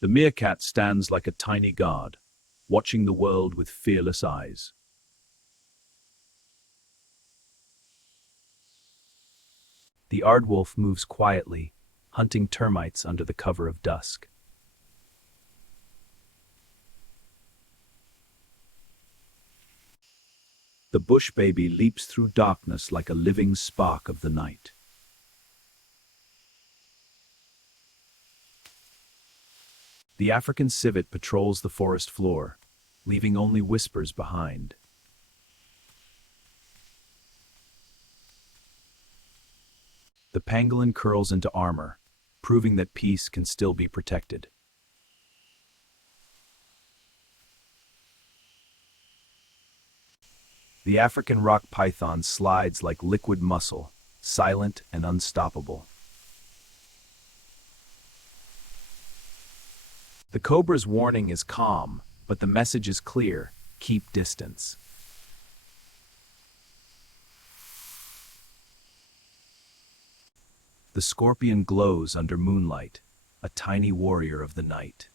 The meerkat stands like a tiny god, watching the world with fearless eyes. The aardwolf moves quietly, hunting termites under the cover of dusk. The bush baby leaps through darkness like a living spark of the night. The African civet patrols the forest floor, leaving only whispers behind. The pangolin curls into armor, proving that peace can still be protected. The African rock python slides like liquid muscle, silent and unstoppable. The cobra's warning is calm, but the message is clear: keep distance. The scorpion glows under moonlight, a tiny warrior of the night.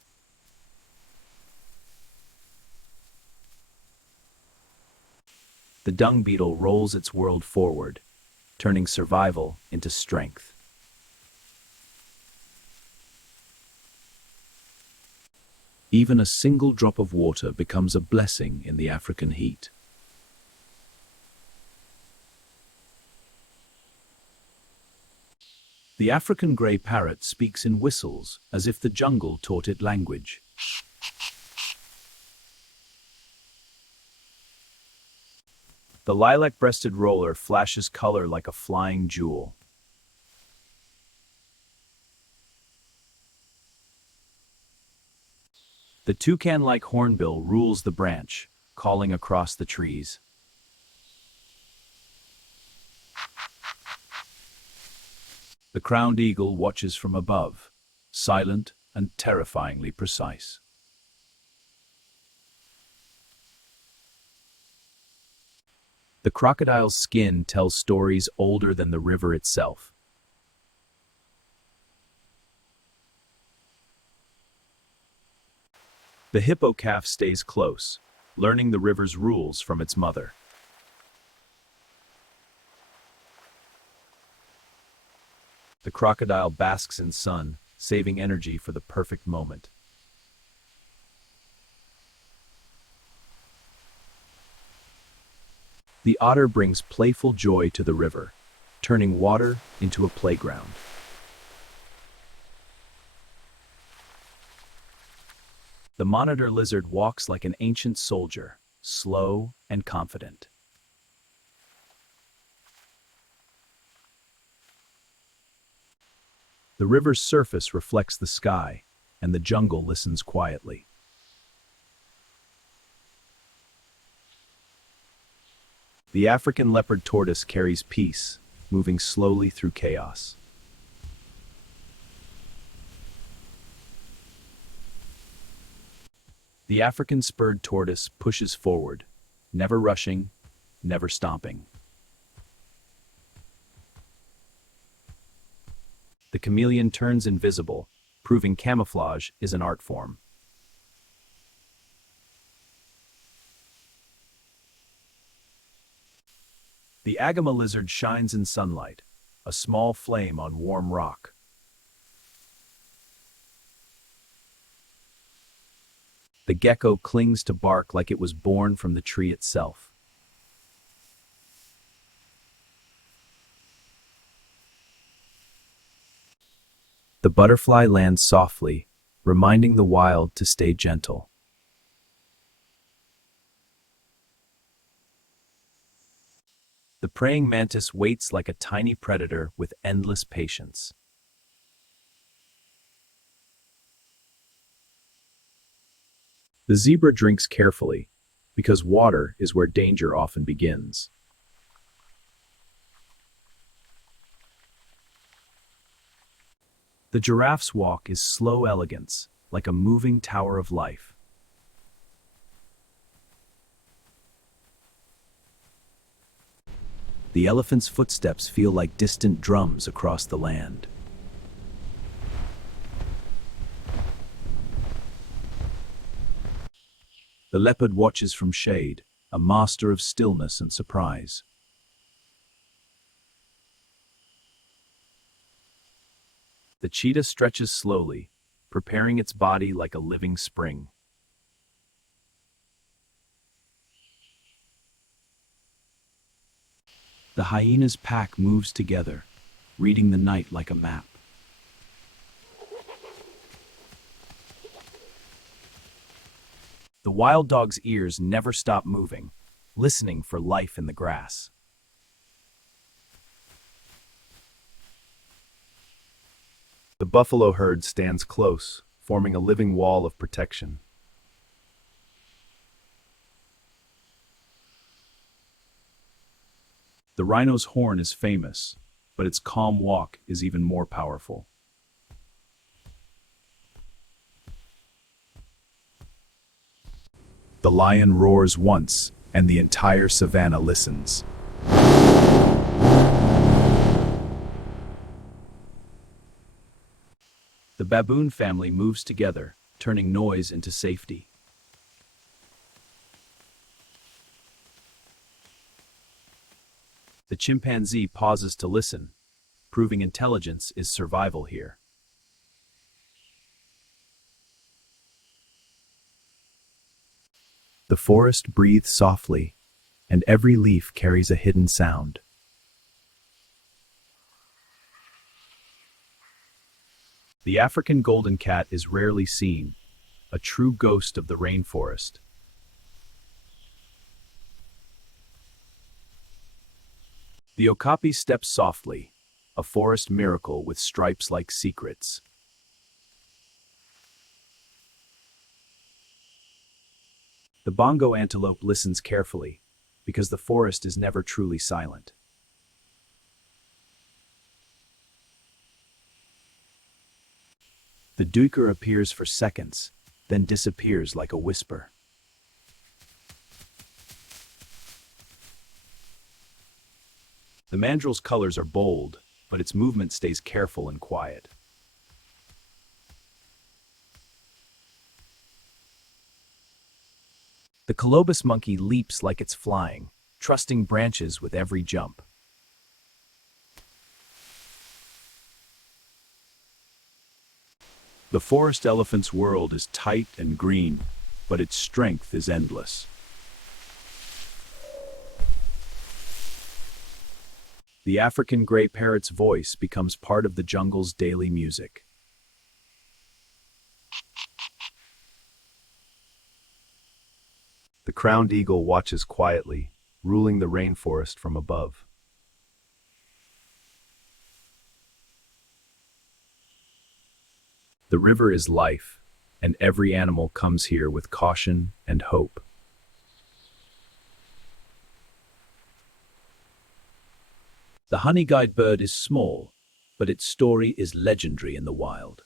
The dung beetle rolls its world forward, turning survival into strength. Even a single drop of water becomes a blessing in the African heat. The African grey parrot speaks in whistles, as if the jungle taught it language. The lilac-breasted roller flashes color like a flying jewel. The toucan-like hornbill rules the branch, calling across the trees. The crowned eagle watches from above, silent and terrifyingly precise. The crocodile's skin tells stories older than the river itself. The hippo calf stays close, learning the river's rules from its mother. The crocodile basks in sun, saving energy for the perfect moment. The otter brings playful joy to the river, turning water into a playground. The monitor lizard walks like an ancient soldier, slow and confident. The river's surface reflects the sky, and the jungle listens quietly. The African leopard tortoise carries peace, moving slowly through chaos. The African spurred tortoise pushes forward, never rushing, never stomping. The chameleon turns invisible, proving camouflage is an art form. The agama lizard shines in sunlight, a small flame on warm rock. The gecko clings to bark like it was born from the tree itself. The butterfly lands softly, reminding the wild to stay gentle. The praying mantis waits like a tiny predator with endless patience. The zebra drinks carefully, because water is where danger often begins. The giraffe's walk is slow elegance, like a moving tower of life. The elephant's footsteps feel like distant drums across the land. The leopard watches from shade, a master of stillness and surprise. The cheetah stretches slowly, preparing its body like a living spring. The hyena's pack moves together, reading the night like a map. The wild dog's ears never stop moving, listening for life in the grass. The buffalo herd stands close, forming a living wall of protection. The rhino's horn is famous, but its calm walk is even more powerful. The lion roars once, and the entire savanna listens. The baboon family moves together, turning noise into safety. The chimpanzee pauses to listen, proving intelligence is survival here. The forest breathes softly, and every leaf carries a hidden sound. The African golden cat is rarely seen, a true ghost of the rainforest. The okapi steps softly, a forest miracle with stripes like secrets. The bongo antelope listens carefully, because the forest is never truly silent. The duiker appears for seconds, then disappears like a whisper. The mandrel's colors are bold, but its movement stays careful and quiet. The colobus monkey leaps like it's flying, trusting branches with every jump. The forest elephant's world is tight and green, but its strength is endless. The African gray parrot's voice becomes part of the jungle's daily music. The crowned eagle watches quietly, ruling the rainforest from above. The river is life, and every animal comes here with caution and hope. The honey-guide bird is small, but its story is legendary in the wild.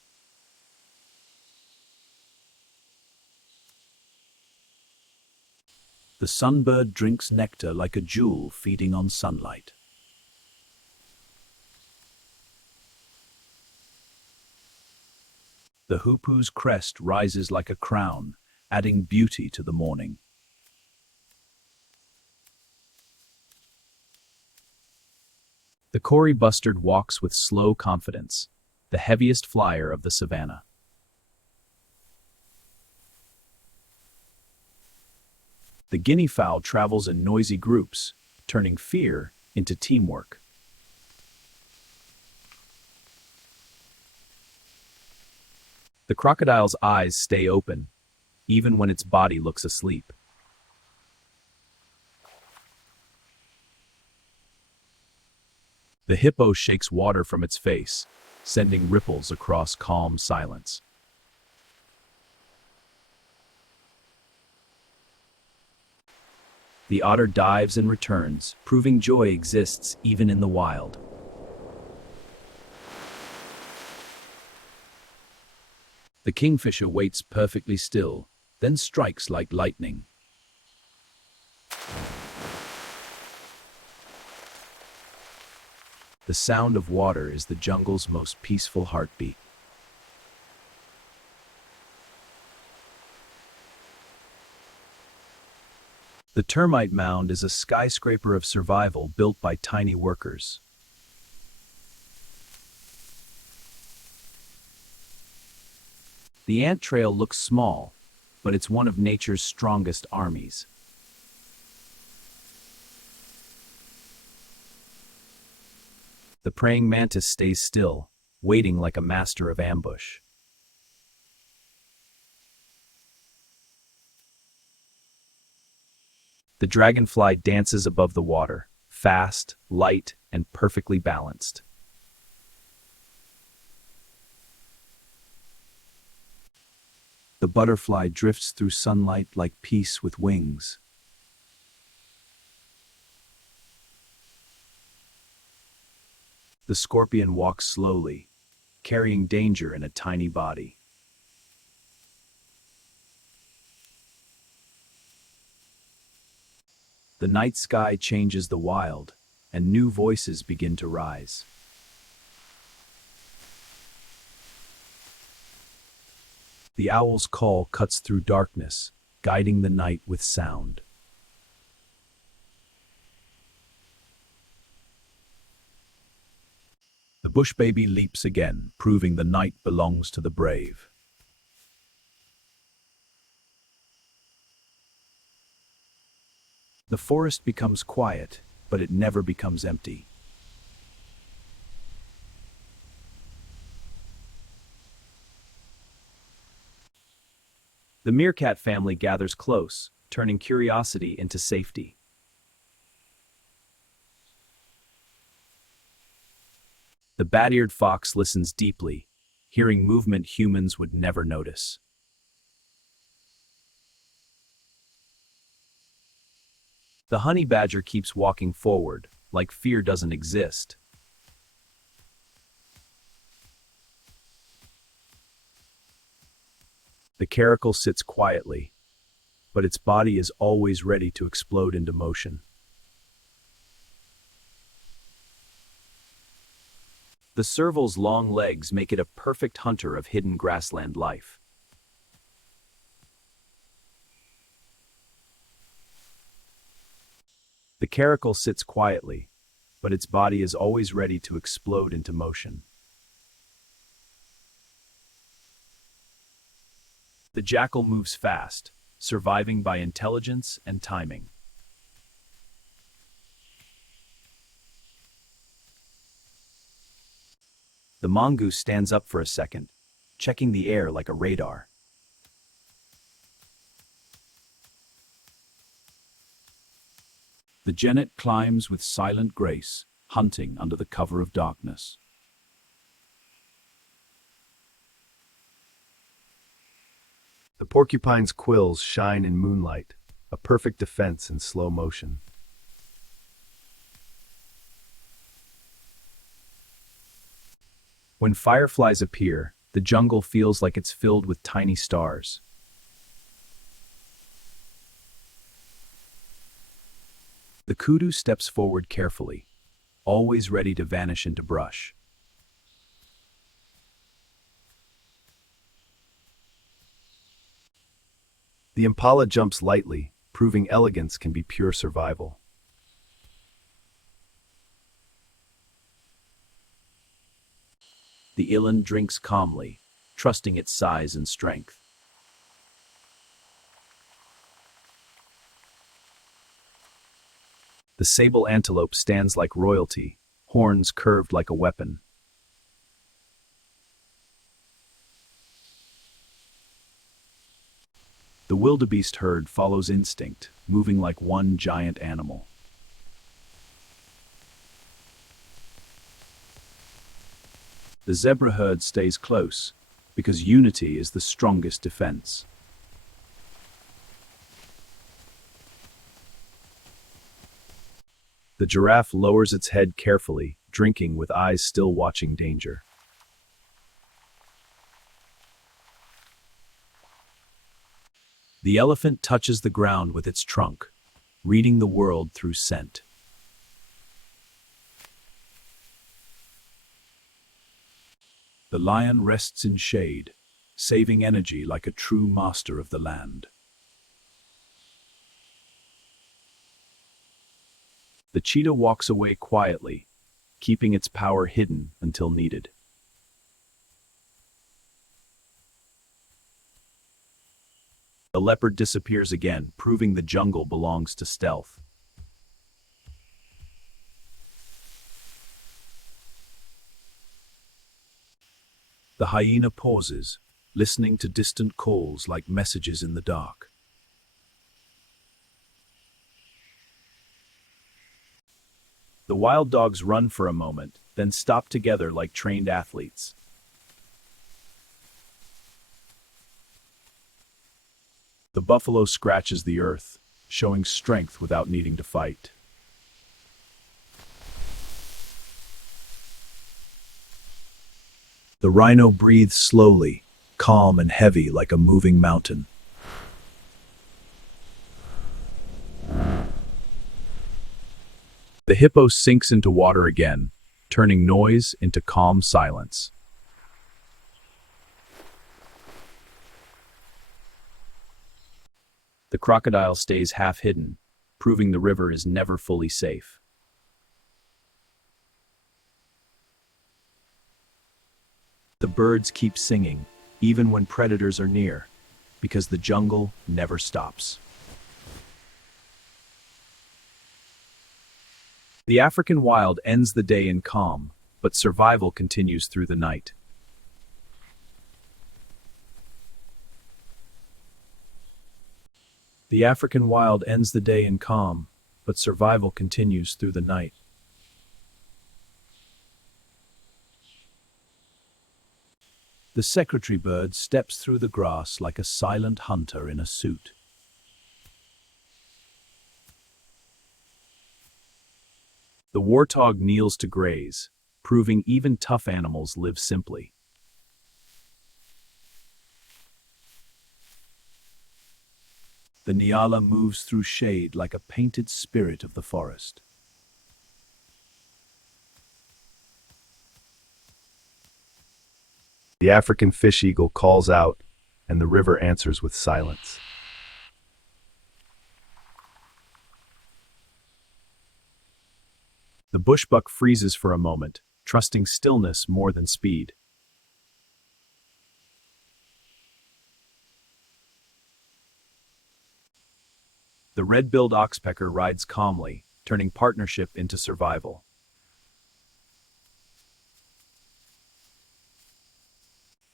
The sunbird drinks nectar like a jewel feeding on sunlight. The hoopoe's crest rises like a crown, adding beauty to the morning. The cory bustard walks with slow confidence, the heaviest flyer of the savanna. The guinea fowl travels in noisy groups, turning fear into teamwork. The crocodile's eyes stay open, even when its body looks asleep. The hippo shakes water from its face, sending ripples across calm silence. The otter dives and returns, proving joy exists even in the wild. The kingfisher waits perfectly still, then strikes like lightning. The sound of water is the jungle's most peaceful heartbeat. The termite mound is a skyscraper of survival built by tiny workers. The ant trail looks small, but it's one of nature's strongest armies. The praying mantis stays still, waiting like a master of ambush. The dragonfly dances above the water, fast, light, and perfectly balanced. The butterfly drifts through sunlight like peace with wings. The scorpion walks slowly, carrying danger in a tiny body. The night sky changes the wild, and new voices begin to rise. The owl's call cuts through darkness, guiding the night with sound. The bush baby leaps again, proving the night belongs to the brave. The forest becomes quiet, but it never becomes empty. The meerkat family gathers close, turning curiosity into safety. The bat-eared fox listens deeply, hearing movement humans would never notice. The honey badger keeps walking forward, like fear doesn't exist. The caracal sits quietly, but its body is always ready to explode into motion. The serval's long legs make it a perfect hunter of hidden grassland life. The caracal sits quietly, but its body is always ready to explode into motion. The jackal moves fast, surviving by intelligence and timing. The mongoose stands up for a second, checking the air like a radar. The genet climbs with silent grace, hunting under the cover of darkness. The porcupine's quills shine in moonlight, a perfect defense in slow motion. When fireflies appear, the jungle feels like it's filled with tiny stars. The kudu steps forward carefully, always ready to vanish into brush. The impala jumps lightly, proving elegance can be pure survival. The eland drinks calmly, trusting its size and strength. The sable antelope stands like royalty, horns curved like a weapon. The wildebeest herd follows instinct, moving like one giant animal. The zebra herd stays close, because unity is the strongest defense. The giraffe lowers its head carefully, drinking with eyes still watching danger. The elephant touches the ground with its trunk, reading the world through scent. The lion rests in shade, saving energy like a true master of the land. The cheetah walks away quietly, keeping its power hidden until needed. The leopard disappears again, proving the jungle belongs to stealth. The hyena pauses, listening to distant calls like messages in the dark. The wild dogs run for a moment, then stop together like trained athletes. The buffalo scratches the earth, showing strength without needing to fight. The rhino breathes slowly, calm and heavy like a moving mountain. The hippo sinks into water again, turning noise into calm silence. The crocodile stays half hidden, proving the river is never fully safe. The birds keep singing, even when predators are near, because the jungle never stops. The African wild ends the day in calm, but survival continues through the night. The African wild ends the day in calm, but survival continues through the night. The secretary bird steps through the grass like a silent hunter in a suit. The warthog kneels to graze, proving even tough animals live simply. The nyala moves through shade like a painted spirit of the forest. The African fish eagle calls out, and the river answers with silence. The bushbuck freezes for a moment, trusting stillness more than speed. The red-billed oxpecker rides calmly, turning partnership into survival.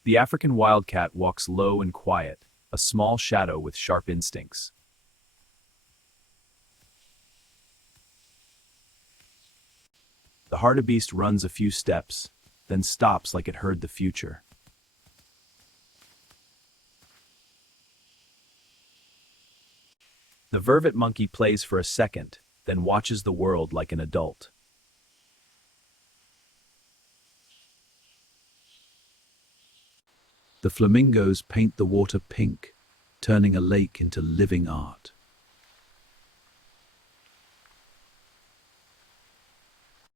The African wildcat walks low and quiet, a small shadow with sharp instincts. The hartebeest runs a few steps, then stops like it heard the future. The vervet monkey plays for a second, then watches the world like an adult. The flamingos paint the water pink, turning a lake into living art.